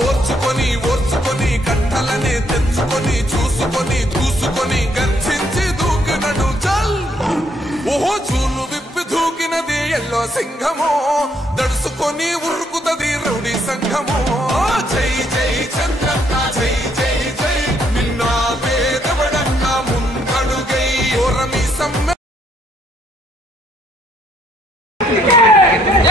ఓర్చుకొని ఓర్చుకొని కట్టలనే తెంచుకొని చూసుకొని దూసుకొని గర్జించి దూకినడు చల్ ఓహో చూలు విప్పి దూకినది ఎల్లో సింహమో దడుసుకొని ఉరుకుతది రౌడీ సంఘమో జై జై చంద్రన్న జై జై జై నిన్న పేదవడన్న ముందడుగై ఓరమి సమ్మె జై